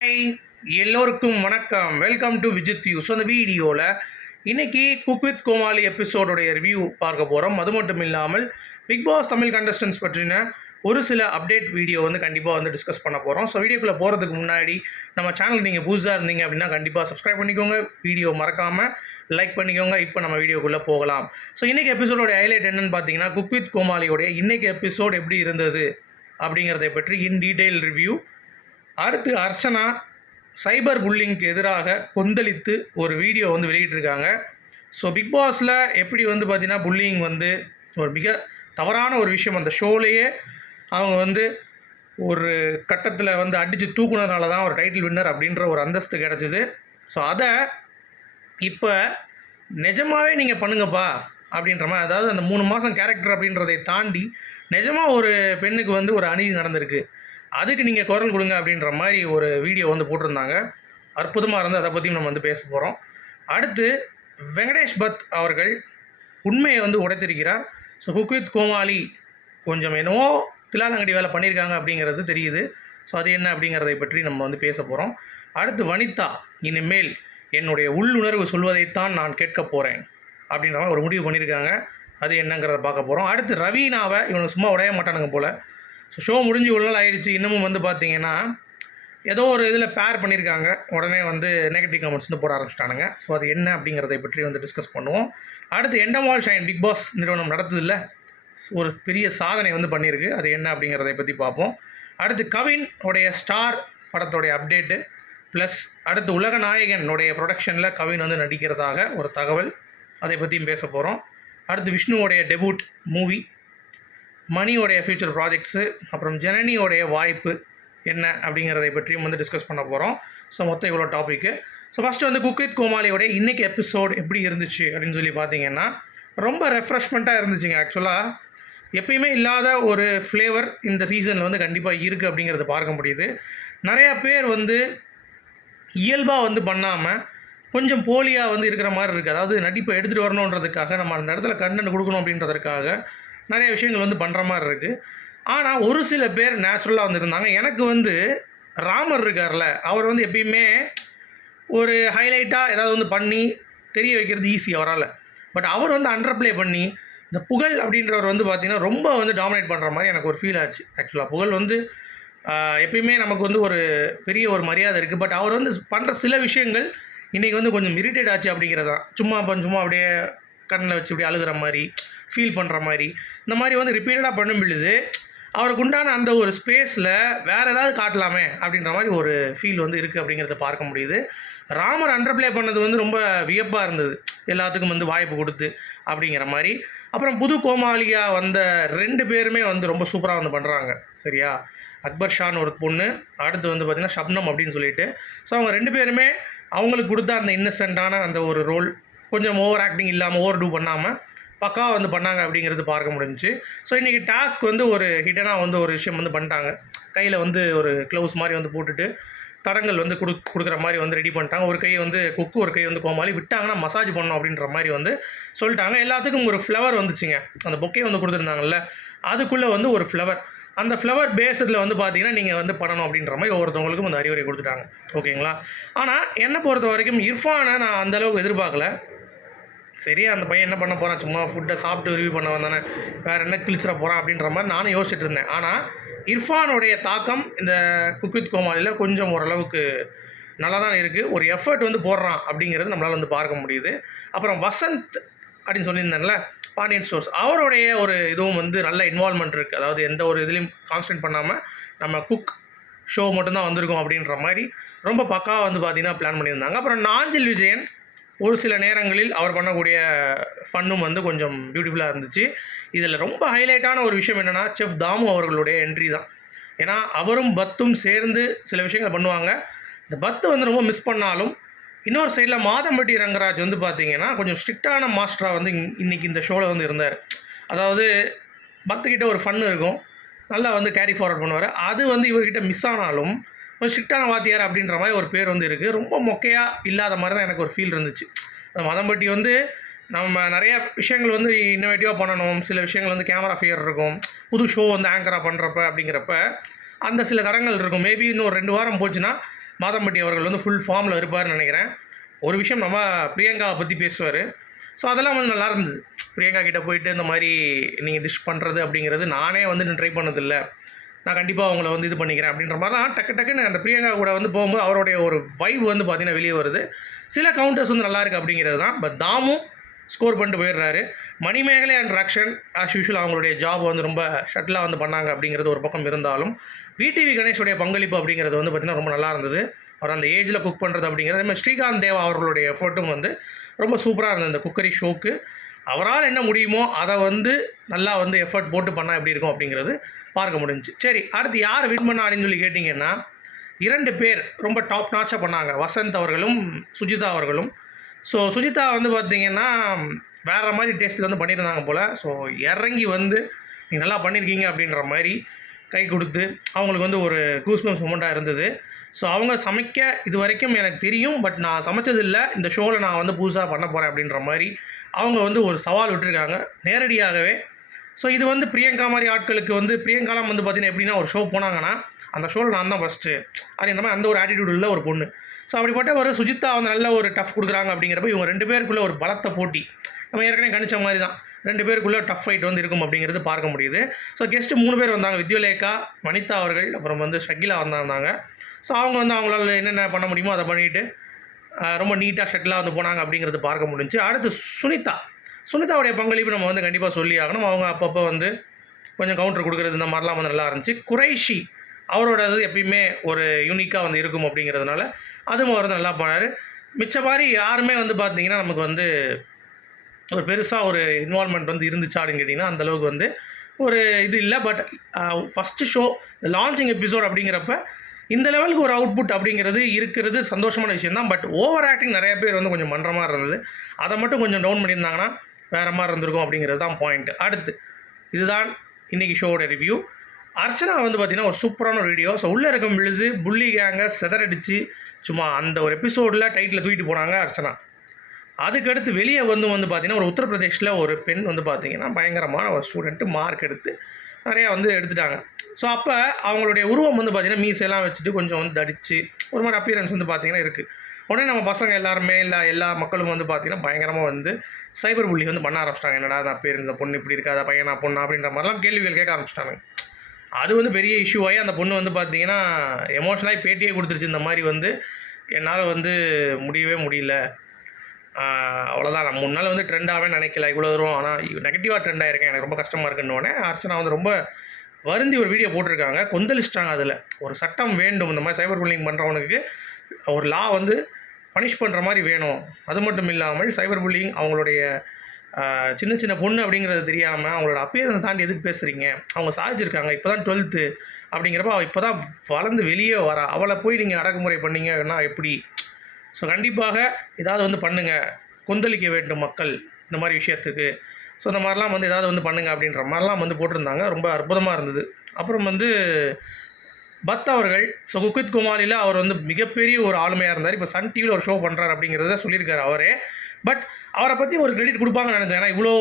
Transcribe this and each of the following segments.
Hi, எல்லோருக்கும் வணக்கம். Welcome to Vijith you. So அந்த வீடியோவில் இன்றைக்கி குக் வித் கோமாளி எபிசோடோடைய ரிவ்யூ பார்க்க போகிறோம். அது மட்டும் இல்லாமல் பிக் பாஸ் தமிழ் கண்டஸ்டன்ஸ் பற்றின ஒரு சில அப்டேட் வீடியோ கண்டிப்பாக டிஸ்கஸ் பண்ண போகிறோம். ஸோ வீடியோக்குள்ளே போகிறதுக்கு முன்னாடி நம்ம சேனலுக்கு நீங்கள் புதுசாக இருந்தீங்க அப்படின்னா கண்டிப்பாக சப்ஸ்கிரைப் பண்ணிக்கோங்க. வீடியோ மறக்காமல் லைக் பண்ணிக்கோங்க. இப்போ நம்ம வீடியோக்குள்ளே போகலாம். ஸோ இன்றைக்கி எபிசோடோட ஹைலைட் என்னென்னு பார்த்தீங்கன்னா, குக் வித் கோமாளியோடைய இன்றைக்கி எபிசோட் எப்படி இருந்தது அப்படிங்கிறதை பற்றி இன் டீட்டெயில் ரிவ்யூ. அடுத்து அர்ச்சனா சைபர் புல்லிங்க்கு எதிராக கொந்தளித்து ஒரு வீடியோ வெளியிட்டிருக்காங்க. ஸோ பிக் பாஸில் எப்படி பார்த்தீங்கன்னா புல்லிங் ஒரு மிக தவறான ஒரு விஷயம். அந்த ஷோலேயே அவங்க ஒரு கட்டத்தில் அடித்து தூக்குனதுனால தான் ஒரு டைட்டில் வின்னர் அப்படின்ற ஒரு அந்தஸ்து கிடச்சிது. ஸோ அதை இப்போ நிஜமாகவே நீங்கள் பண்ணுங்கப்பா அப்படின்ற மாதிரி, அதாவது அந்த 3 மாதம் கேரக்டர் அப்படின்றதை தாண்டி நிஜமாக ஒரு பெண்ணுக்கு ஒரு அநீதி நடந்திருக்கு, அதுக்கு நீங்கள் குரல் கொடுங்க அப்படின்ற மாதிரி ஒரு வீடியோ போட்டிருந்தாங்க. அற்புதமாக இருந்து அதை பற்றியும் நம்ம பேச போகிறோம். அடுத்து வெங்கடேஷ் பத் அவர்கள் உண்மையை உடைத்திருக்கிறார். ஸோ குக் வித் கோமாளி கொஞ்சம் என்னவோ திலாலங்கடி வேலை பண்ணியிருக்காங்க அப்படிங்கிறது தெரியுது. ஸோ அது என்ன அப்படிங்கிறதை பற்றி நம்ம பேச போகிறோம். அடுத்து வனிதா, இனிமேல் என்னுடைய உள்ளுணர்வு சொல்வதைத்தான் நான் கேட்க போகிறேன் அப்படின்ற மாதிரி ஒரு முடிவு பண்ணியிருக்காங்க. அது என்னங்கிறத பார்க்க போகிறோம். அடுத்து ரவீனாவை இவனுக்கு சும்மா உடைய மாட்டானுங்க போல். ஸோ ஷோ முடிஞ்சு இவ்வளோ நாள் ஆகிடுச்சு, இன்னமும் பார்த்தீங்கன்னா ஏதோ ஒரு இதில் பேர் பண்ணியிருக்காங்க, உடனே நெகட்டிவ் கமெண்ட்ஸ் போட ஆரம்பிச்சிட்டானுங்க. ஸோ அது என்ன அப்படிங்கிறதை பற்றி டிஸ்கஸ் பண்ணுவோம். அடுத்து எண்டமால் ஷைன் பிக் பாஸ் நிறுவனம் நடத்துதில்ல, ஒரு பெரிய சாதனை பண்ணியிருக்கு, அது என்ன அப்படிங்கிறதை பற்றி பார்ப்போம். அடுத்து கவின் உடைய ஸ்டார் படத்தோடைய அப்டேட்டு, ப்ளஸ் அடுத்து உலக நாயகனுடைய ப்ரொடக்ஷனில் கவின் நடிக்கிறதாக ஒரு தகவல், அதை பற்றியும் பேச போகிறோம். அடுத்து விஷ்ணுவோடைய டெபூட் மூவி, மணியோடைய ஃபியூச்சர் ப்ராஜெக்ட்ஸு, அப்புறம் ஜனனியோடைய வாய்ப்பு என்ன அப்படிங்கிறதை பற்றியும் டிஸ்கஸ் பண்ண போகிறோம். ஸோ மொத்தம் இவ்வளோ topic. So first cook with கோமாளியோடைய இன்றைக்கி எபிசோட் எப்படி இருந்துச்சு அப்படின்னு சொல்லி பார்த்தீங்கன்னா, ரொம்ப ரெஃப்ரெஷ்மெண்ட்டாக இருந்துச்சுங்க. ஆக்சுவலாக எப்பயுமே இல்லாத ஒரு ஃப்ளேவர் இந்த சீசனில் கண்டிப்பாக இருக்குது அப்படிங்கிறத பார்க்க முடியுது. நிறையா பேர் இயல்பாக பண்ணாமல் கொஞ்சம் போலியாக இருக்கிற மாதிரி இருக்குது. அதாவது நடிப்பை எடுத்துகிட்டு வரணுன்றதுக்காக, நம்ம அந்த இடத்துல கண்டென்ட் கொடுக்கணும் அப்படின்றதுக்காக நிறைய விஷயங்கள் பண்ணுற மாதிரி இருக்குது. ஆனால் ஒரு சில பேர் நேச்சுரலாக இருந்தாங்க. எனக்கு ராமர் இருக்கார்ல, அவர் எப்பயுமே ஒரு ஹைலைட்டாக ஏதாவது பண்ணி தெரிய வைக்கிறது ஈஸி அவரால். பட் அவர் அண்டர் ப்ளே பண்ணி இந்த புகழ் அப்படின்றவர் பார்த்திங்கன்னா ரொம்ப டாமினேட் பண்ணுற மாதிரி எனக்கு ஒரு ஃபீல் ஆச்சு. ஆக்சுவலாக புகழ் எப்பயுமே நமக்கு ஒரு பெரிய ஒரு மரியாதை இருக்குது. பட் அவர் பண்ணுற சில விஷயங்கள் இன்றைக்கி கொஞ்சம் இரிட்டேட் ஆச்சு அப்படிங்கிறது தான். சும்மா அப்படியே கண்ணில் வச்சு இப்படி அழுகிற மாதிரி ஃபீல் பண்ணுற மாதிரி, இந்த மாதிரி ரிப்பீட்டடாக பண்ணும் பொழுது அவருக்கு உண்டான அந்த ஒரு ஸ்பேஸில் வேறு ஏதாவது காட்டலாமே அப்படின்ற மாதிரி ஒரு ஃபீல் இருக்குது அப்படிங்கிறத பார்க்க முடியுது. ராமர் அண்டர் ப்ளே பண்ணது ரொம்ப வியப்பாக இருந்தது, எல்லாத்துக்கும் வாய்ப்பு கொடுத்து அப்படிங்கிற மாதிரி. அப்புறம் புது கோமாளியாக வந்த 2 பேருமே ரொம்ப சூப்பராக பண்ணுறாங்க. சரியா, அக்பர் ஷான் ஒரு பொண்ணு, அடுத்து பார்த்திங்கன்னா ஷப்னம் அப்படின்னு சொல்லிட்டு. ஸோ அவங்க 2 பேருமே அவங்களுக்கு கொடுத்த அந்த இன்னசென்ட்டான அந்த ஒரு ரோல் கொஞ்சம் ஓவர் ஆக்டிங் இல்லாமல், ஓவர் டூ பண்ணாமல் பக்காவாக பண்ணாங்க அப்படிங்கிறது பார்க்க முடிஞ்சிச்சு. ஸோ இன்றைக்கி டாஸ்க் ஒரு ஹிடனாக ஒரு விஷயம் பண்ணிட்டாங்க. கையில் ஒரு க்ளவுஸ் மாதிரி போட்டுட்டு தடங்கள் கொடுக்குற மாதிரி ரெடி பண்ணிட்டாங்க. ஒரு கை குக்கு, ஒரு கை கோமாளி, விட்டாங்கன்னா மசாஜ் பண்ணணும் அப்படின்ற மாதிரி சொல்லிட்டாங்க. எல்லாத்துக்கும் ஒரு ஃப்ளவர் வந்துச்சுங்க. அந்த பொக்கே கொடுத்துருந்தாங்கல்ல, அதுக்குள்ளே ஒரு ஃப்ளவர், அந்த ஃப்ளவர் பேஸில் பார்த்தீங்கன்னா நீங்கள் பண்ணணும் அப்படின்ற மாதிரி ஒவ்வொருத்தவங்களுக்கும் அந்த அறிவுரை கொடுத்துட்டாங்க. ஓகேங்களா. ஆனால் என்னை பொறுத்த வரைக்கும் இர்ஃபானை நான் அந்தளவுக்கு எதிர்பார்க்கல. சரி, அந்த பையன் என்ன பண்ண போகிறான், சும்மா ஃபுட்டை சாப்பிட்டு ரிவ்யூ பண்ண வந்தானே, வேறு என்ன கிழிச்சிட போகிறான் அப்படின்ற மாதிரி நானும் யோசிச்சுட்டு இருந்தேன். ஆனால் இர்ஃபானுடைய தாக்கம் இந்த குக் வித் கோமாளியில் கொஞ்சம் ஓரளவுக்கு நல்லா தான் இருக்குது. ஒரு எஃபர்ட் போடுறான் அப்படிங்கிறது நம்மளால் பார்க்க முடியுது. அப்புறம் வசந்த் அப்படின்னு சொல்லியிருந்தேன்ல, பாண்டியன் ஸ்டோர்ஸ், அவருடைய ஒரு இதுவும் நல்ல இன்வால்மெண்ட் இருக்குது. அதாவது எந்த ஒரு இதுலேயும் கான்சன்ட்ரேட் பண்ணாமல் நம்ம குக் ஷோ மட்டும்தான் வந்திருக்கோம் அப்படின்ற மாதிரி ரொம்ப பக்காவாக பார்த்திங்கன்னா பிளான் பண்ணியிருந்தாங்க. அப்புறம் நாஞ்சில் விஜயன் ஒரு சில நேரங்களில் அவர் பண்ணக்கூடிய ஃபன்னும் கொஞ்சம் பியூட்டிஃபுல்லாக இருந்துச்சு. இதில் ரொம்ப ஹைலைட்டான ஒரு விஷயம் என்னென்னா, செஃப் தாமு அவர்களுடைய என்ட்ரி தான். ஏன்னா அவரும் பத்தும் சேர்ந்து சில விஷயங்கள் பண்ணுவாங்க. இந்த பத்து ரொம்ப மிஸ் பண்ணாலும், இன்னொரு சைடில் மாதம்பட்டி ரங்கராஜ் பார்த்திங்கன்னா கொஞ்சம் ஸ்ட்ரிக்டான மாஸ்டராக இன்றைக்கி இந்த ஷோவில் இருந்தார். அதாவது பத்துக்கிட்ட ஒரு ஃபன் இருக்கும், நல்லா கேரி ஃபார்வர்ட் பண்ணுவார். அது இவர்கிட்ட மிஸ் ஆனாலும் ஒரு ஸ்ட்ரிக்டான வாத்தியார் அப்படின்ற மாதிரி ஒரு பேர் இருக்குது. ரொம்ப மொக்கையாக இல்லாத மாதிரி தான் எனக்கு ஒரு ஃபீல் இருந்துச்சு. மதம்பட்டி நம்ம நிறைய விஷயங்கள் இன்னோவேட்டிவாக பண்ணணும், சில விஷயங்கள் கேமரா ஃபியர் இருக்கும், புது ஷோ ஆங்கராக பண்ணுறப்ப அப்படிங்கிறப்ப அந்த சில தடங்கள் இருக்கும். மேபி இன்னும் ஒரு 2 வாரம் போச்சுன்னா மாதம்பட்டி அவர்கள் வந்து ஃபுல் ஃபார்மில் இருப்பார்னு நினைக்கிறேன். ஒரு விஷயம் நம்ம பிரியங்காவை பற்றி பேசுவார். ஸோ அதெல்லாம் வந்து நல்லா இருந்தது. பிரியங்கா கிட்டே போயிட்டு இந்த மாதிரி நீங்கள் டிஷ் பண்ணுறது அப்படிங்கிறது நானே வந்து ட்ரை பண்ணதில்லை, நான் கண்டிப்பாக அவங்கள வந்து இது பண்ணிக்கிறேன் அப்படின்ற மாதிரி தான் டக்குன்னு அந்த பிரியங்கா கூட வந்து போகும்போது அவருடைய ஒரு வைப் வந்து பார்த்திங்கன்னா வெளியே வருது. சில கவுண்டர்ஸ் வந்து நல்லாயிருக்கு அப்படிங்கிறது தான். பட் தாமும் ஸ்கோர் பண்ணிட்டு போயிடுறாரு. Manimegalai and Rakshan as usual அவங்களுடைய ஜாப் வந்து ரொம்ப ஷட்டிலாக வந்து பண்ணாங்க அப்படிங்கிறது ஒரு பக்கம் இருந்தாலும், விடிவி கணேஷுடைய பங்களிப்பு அப்படிங்கிறது வந்து பார்த்திங்கன்னா ரொம்ப நல்லா இருந்தது. அவர் அந்த ஏஜில் குக் பண்ணுறது அப்படிங்கிறது, அதே மாதிரி ஸ்ரீகாந்த் தேவா அவர்களுடைய எஃபர்ட்டும் வந்து ரொம்ப சூப்பராக இருந்தது இந்த குக்கரி ஷோக்கு. அவரால் என்ன முடியுமோ அதை வந்து நல்லா வந்து எஃபர்ட் போட்டு பண்ணால் எப்படி இருக்கும் அப்படிங்கிறது பார்க்க முடிஞ்சுச்சு. சரி, அடுத்து யார் வின் பண்ணா அப்படின்னு சொல்லி கேட்டிங்கன்னா, 2 பேர் ரொம்ப டாப் நாச்சாக பண்ணாங்க, வசந்த் அவர்களும் சுஜிதா அவர்களும். ஸோ சுஜிதா வந்து பார்த்திங்கன்னா வேறு மாதிரி டேஸ்ட்டில் வந்து பண்ணியிருந்தாங்க போல். ஸோ இறங்கி வந்து நீங்கள் நல்லா பண்ணியிருக்கீங்க அப்படின்ற மாதிரி கை கொடுத்து அவங்களுக்கு வந்து ஒரு கூஸ்பம்ஸ் மொமெண்ட்டாக இருந்தது. ஸோ அவங்க சமைக்க இது வரைக்கும் எனக்கு தெரியும், பட் நான் சமைச்சதில்லை, இந்த ஷோவில் நான் வந்து புதுசாக பண்ண போகிறேன் அப்படின்ற மாதிரி அவங்க வந்து ஒரு சவால் விட்டுருக்காங்க நேரடியாகவே. ஸோ இது வந்து பிரியங்கா மாதிரி ஆட்களுக்கு வந்து பிரியங்காலாம் வந்து பார்த்திங்கன்னா எப்படின்னா ஒரு ஷோ போனாங்கன்னா அந்த ஷோவில் நான் தான் ஃபஸ்ட்டு அப்படின்ற மாதிரி அந்த ஒரு ஆட்டிடியூட் உள்ள ஒரு பொண்ணு. ஸோ அப்படிப்பட்ட ஒரு சுஜிதா வந்து நல்ல ஒரு டஃப் கொடுக்குறாங்க அப்படிங்கிறப்ப இவங்க 2 பேருக்குள்ளே ஒரு பலத்த போட்டி நம்ம ஏற்கனவே கணிச்ச மாதிரி தான். 2 பேருக்குள்ளே டஃப் ஃபைட் வந்து இருக்கும் அப்படிங்கிறது பார்க்க முடியுது. ஸோ கெஸ்ட்டு 3 பேர் வந்தாங்க, வித்யுலேகா, வனிதா அவர்கள், அப்புறம் வந்து ஷகிலா வந்தாங்க. ஸோ அவங்க வந்து அவங்களால என்னென்ன பண்ண முடியுமோ அதை பண்ணிவிட்டு ரொம்ப நீட்டாக ஷட்டிலாக வந்து போனாங்க அப்படிங்கிறது பார்க்க முடிஞ்சு. அடுத்து சுனிதாவுடைய பங்களிப்பு நம்ம வந்து கண்டிப்பாக சொல்லி ஆகணும். அவங்க அப்பப்போ வந்து கொஞ்சம் கவுண்டர் கொடுக்குறது இந்த மாதிரிலாம் வந்து நல்லா இருந்துச்சு. குறைஷி அவரோட இது எப்பயுமே ஒரு யூனிக்காக வந்து இருக்கும் அப்படிங்கிறதுனால அதுவும் அவர் வந்து நல்லா பண்ணார். மிச்ச மாதிரி யாருமே வந்து பார்த்திங்கன்னா நமக்கு வந்து ஒரு பெருசாக ஒரு இன்வால்மெண்ட் வந்து இருந்துச்சா அப்படின்னு கேட்டிங்கன்னா அந்தளவுக்கு வந்து ஒரு இது இல்லை. பட் ஃபஸ்ட்டு ஷோ இந்த லான்ச்சிங் எபிசோட் அப்படிங்கிறப்ப இந்த லெவலுக்கு ஒரு அவுட்புட் அப்படிங்கிறது இருக்கிறது சந்தோஷமான விஷயம் தான். பட் ஓவர் ஆக்டிங் நிறைய பேர் வந்து கொஞ்சம் பண்ணுற மாதிரி இருந்தது. அதை மட்டும் கொஞ்சம் டவுன் பண்ணியிருந்தாங்கன்னா வேறு மாதிரி இருந்திருக்கும் அப்படிங்கிறது தான் பாயிண்ட். அடுத்து இதுதான் இன்றைக்கி ஷோவோட ரிவ்யூ. அர்ச்சனா வந்து பார்த்திங்கன்னா ஒரு சூப்பரான ஒரு வீடியோ. ஸோ உள்ளே இருக்கும் பொழுது புள்ளி கேங்கை செதறடிச்சு சும்மா அந்த ஒரு எபிசோடில் டைட்டில் தூக்கிட்டு போனாங்க அர்ச்சனா. அதுக்கடுத்து வெளியே வந்து பார்த்திங்கன்னா ஒரு உத்தரப்பிரதேஷில் ஒரு பெண் வந்து பார்த்திங்கன்னா பயங்கரமான ஒரு ஸ்டூடெண்ட்டு மார்க் எடுத்து நிறையா வந்து எடுத்துட்டாங்க. ஸோ அப்போ அவங்களுடைய உருவம் வந்து பார்த்திங்கன்னா மீசையெல்லாம் வச்சுட்டு கொஞ்சம் வந்து தடிச்சு ஒரு மாதிரி அப்பியரன்ஸ் வந்து பார்த்திங்கன்னா இருக்குது. உடனே நம்ம பசங்க எல்லாருமே எல்லா மக்களும் வந்து பார்த்திங்கன்னா பயங்கரமாக வந்து சைபர் புள்ளி வந்து பண்ண ஆரம்பிச்சிட்டாங்க. என்னடா நான் பேர் இந்த பொண்ணு இப்படி இருக்காதா, பையனா பொண்ணா அப்படின்ற மாதிரிலாம் கேள்விகள் கேட்க ஆரம்பிச்சிட்டாங்க. அது வந்து பெரிய இஷ்யூ ஆகி அந்த பொண்ணு வந்து பார்த்திங்கன்னா எமோஷனலாகி பேட்டியே கொடுத்துருச்சு. இந்த மாதிரி வந்து என்னால் வந்து முடியவே முடியல, அவ்வளோதான், நான் 3 நாள் வந்து ட்ரெண்டாகவே நினைக்கல, இவ்வளோ தூரம் ஆனால் நெகட்டிவாக ட்ரெண்ட் ஆகிருக்கேன், எனக்கு ரொம்ப கஷ்டமாக இருக்குன்னொடனே அர்ச்சனா வந்து ரொம்ப வருந்தி ஒரு வீடியோ போட்டிருக்காங்க, கொந்தளிச்சிட்டாங்க. அதில் ஒரு சட்டம் வேண்டும், இந்த மாதிரி சைபர் புல்லிங் பண்ணுறவனுக்கு ஒரு லா வந்து பனிஷ் பண்ணுற மாதிரி வேணும். அது மட்டும் இல்லாமல் சைபர் புல்லிங் அவங்களுடைய சின்ன பொண்ணு அப்படிங்கிறது தெரியாமல் அவங்களோட அப்பியரன்ஸ் தாண்டி எதுக்கு பேசுகிறீங்க, அவங்க சாதிச்சிருக்காங்க, இப்போ தான் 12th அப்படிங்கிறப்ப அவள் இப்போ தான் வளர்ந்து வெளியே வரா, அவளை போய் நீங்கள் அடக்குமுறை பண்ணீங்கன்னா எப்படி? ஸோ கண்டிப்பாக ஏதாவது வந்து பண்ணுங்கள், கொந்தளிக்க வேண்டும் மக்கள் இந்த மாதிரி விஷயத்துக்கு. ஸோ இந்த மாதிரிலாம் வந்து ஏதாவது வந்து பண்ணுங்கள் அப்படின்ற மாதிரிலாம் வந்து போட்டிருந்தாங்க. ரொம்ப அற்புதமாக இருந்தது. அப்புறம் வந்து பத் அவர்கள் ஸோ குக் வித் கோமாளியில் அவர் வந்து மிகப்பெரிய ஒரு ஆளுமையாக இருந்தார். இப்போ சன் டிவியில் ஒரு ஷோ பண்ணுறாரு அப்படிங்கிறத சொல்லியிருக்காரு அவரே. பட் அவரை பற்றி ஒரு கிரெடிட் கொடுப்பாங்கன்னு நினச்சேன். ஏன்னா இவ்வளோ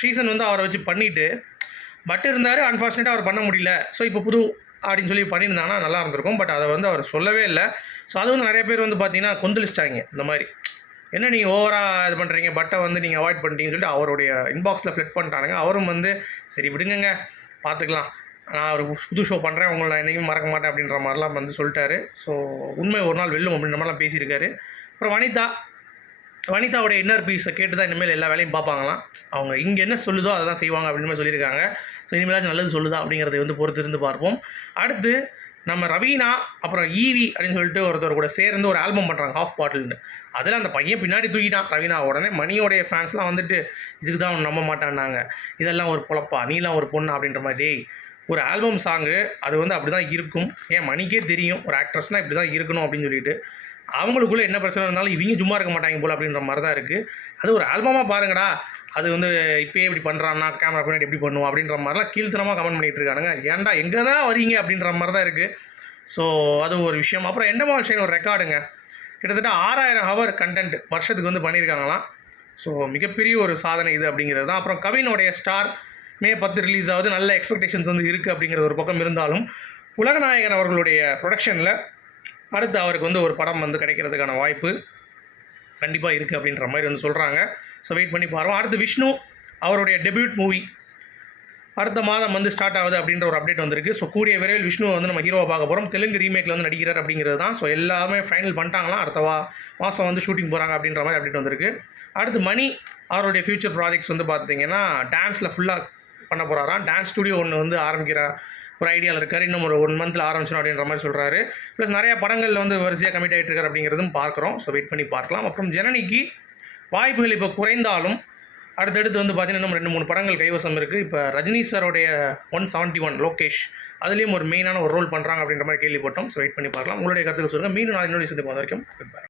சீசன் வந்து அவரை வச்சு பண்ணிவிட்டு பட் இருந்தார், அன்ஃபார்ச்சுனேட்டாக அவர் பண்ண முடியல. ஸோ இப்போ புது அப்படின்னு சொல்லி பண்ணியிருந்தாங்கன்னா நல்லா இருந்திருக்கும். பட் அதை வந்து அவர் சொல்லவே இல்லை. ஸோ அது வந்து நிறைய பேர் வந்து பார்த்தீங்கன்னா கொந்தளிச்சிட்டாங்க. இந்த மாதிரி என்ன நீங்கள் ஓவராக இது பண்ணுறீங்க, பட்டை வந்து நீங்கள் அவாய்ட் பண்ணிட்டீங்கன்னு சொல்லிட்டு அவருடைய இன்பாக்ஸில் ஃப்ளெட் பண்ணிட்டானுங்க. அவரும் வந்து சரி விடுங்க பார்த்துக்கலாம், நான் ஒரு புது ஷோ பண்ணுறேன், உங்களை நான் என்றைக்கும் மறக்க மாட்டேன் அப்படின்ற மாதிரிலாம் வந்து சொல்லிட்டாரு. ஸோ உண்மை ஒரு நாள் வெல்லும் அப்படின்ற மாதிரிலாம் பேசியிருக்காரு. அப்புறம் வனிதாவுடைய இன்னர் பீஸை கேட்டு தான் இனிமேல் எல்லா வேலையும் பார்ப்பாங்களாம். அவங்க இங்கே என்ன சொல்லுதோ அதை தான் செய்வாங்க அப்படின்னு மாதிரி சொல்லியிருக்காங்க. ஸோ இனிமேலாச்சும் நல்லது சொல்லுதா அப்படிங்கிறத வந்து பொறுத்து இருந்து பார்ப்போம். அடுத்து நம்ம ரவீனா அப்புறம் ஈவி அப்படின்னு சொல்லிட்டு ஒருத்தர் கூட சேர்ந்து ஒரு ஆல்பம் பண்ணுறாங்க, ஹாஃப் பாட்டில்னு. அதில் அந்த பையன் பின்னாடி தூக்கிட்டான் ரவீனா. உடனே மணியோடைய ஃபேன்ஸ்லாம் வந்துட்டு இதுக்கு தான் அவன் நம்ப மாட்டான்னாங்க, இதெல்லாம் ஒரு பொழப்பா, நீலாம் ஒரு பொண்ணு அப்படின்ற மாதிரி. ஒரு ஆல்பம் சாங்கு அது வந்து அப்படி தான் இருக்கும். ஏன் மணிக்கே தெரியும் ஒரு ஆக்ட்ரஸ்னால் இப்படி தான் இருக்கணும் அப்படின்னு சொல்லிட்டு. அவங்களுக்குள்ளே என்ன பிரச்சனை இருந்தாலும் இவங்க சும்மா இருக்க மாட்டாங்க போல் அப்படின்ற மாதிரி தான் இருக்குது. அது ஒரு ஆல்பமாக பாருங்கடா, அது வந்து இப்போயே இப்படி பண்ணுறான்னா கேமரா பின்னாடி எப்படி பண்ணுவோம் அப்படின்ற மாதிரிலாம் கீழ்த்தனமாக கமெண்ட் பண்ணிகிட்டு இருக்கானுங்க. ஏன்டா எங்கே தான் வரீங்க அப்படின்ற மாதிரி தான் இருக்குது. ஸோ அது ஒரு விஷயம். அப்புறம் எண்டமால் ஷைன் ஒரு ரெக்கார்டுங்க, கிட்டத்தட்ட 6000 ஹவர் கண்டென்ட் வருஷத்துக்கு வந்து பண்ணியிருக்காங்களாம். ஸோ மிகப்பெரிய ஒரு சாதனை இது அப்படிங்கிறது தான். அப்புறம் கவினுடைய ஸ்டார் May 10 ரிலீஸ் ஆகுது, நல்ல எக்ஸ்பெக்டேஷன்ஸ் வந்து இருக்குது அப்படிங்கிறது ஒரு பக்கம் இருந்தாலும், உலகநாயகன் அவர்களுடைய ப்ரொடக்ஷனில் அடுத்து அவருக்கு வந்து ஒரு படம் வந்து கிடைக்கிறதுக்கான வாய்ப்பு கண்டிப்பாக இருக்குது அப்படின்ற மாதிரி வந்து சொல்கிறாங்க. ஸோ வெயிட் பண்ணி பாருவோம். அடுத்து விஷ்ணு அவருடைய டெபியூட் மூவி அடுத்த மாதம் வந்து ஸ்டார்ட் ஆகுது அப்படின்ற ஒரு அப்டேட் வந்திருக்கு. ஸோ கூடிய விரைவில் விஷ்ணுவை வந்து நம்ம ஹீரோவை பார்க்க போகிறோம். தெலுங்கு ரீமேக்கில் வந்து நடிக்கிறார் அப்படிங்கிறது தான். ஸோ எல்லாமே ஃபைனல் பண்ணிட்டாங்களாம். அடுத்த மாதம் வந்து ஷூட்டிங் போகிறாங்க அப்படின்ற மாதிரி அப்டேட் வந்திருக்கு. அடுத்து மணி அவருடைய ஃபியூச்சர் ப்ராஜெக்ட்ஸ் வந்து பார்த்தீங்கன்னா டான்ஸில் ஃபுல்லாக பண்ண போகிறாராம். டான்ஸ் ஸ்டுடியோ ஒன்று வந்து ஆரம்பிக்கிற ஒரு ஐடியாவில் இருக்கார். இன்னும் ஒரு 1 மந்தில் ஆரம்பிச்சிடும் அப்படின்ற மாதிரி சொல்கிறாரு. ப்ளஸ் நிறையா படங்களில் வந்து வரிசையாக கமிட் ஆகிட்டு இருக்கார் அப்படிங்கிறதும் பார்க்குறோம். ஸோ வெயிட் பண்ணி பார்க்கலாம். அப்புறம் ஜனனிக்கு வாய்ப்புகள் இப்போ குறைந்தாலும் அடுத்தடுத்து வந்து பார்த்தீங்கன்னா இன்னும் 2-3 படங்கள் கைவசம் இருக்குது. இப்போ ரஜினி சாரோடைய 171 லோகேஷ் அதுலேயும் ஒரு மெயினான ஒரு ரோல் பண்ணுறாங்க அப்படின்ற மாதிரி கேள்விப்பட்டோம். ஸோ வெயிட் பண்ணி பார்க்கலாம். உங்களுடைய கருத்துக்கள் சொல்லுங்கள். மீண்டும் நான் இன்னொரு விஷயத்துக்கு வந்த வரைக்கும் குட் பை.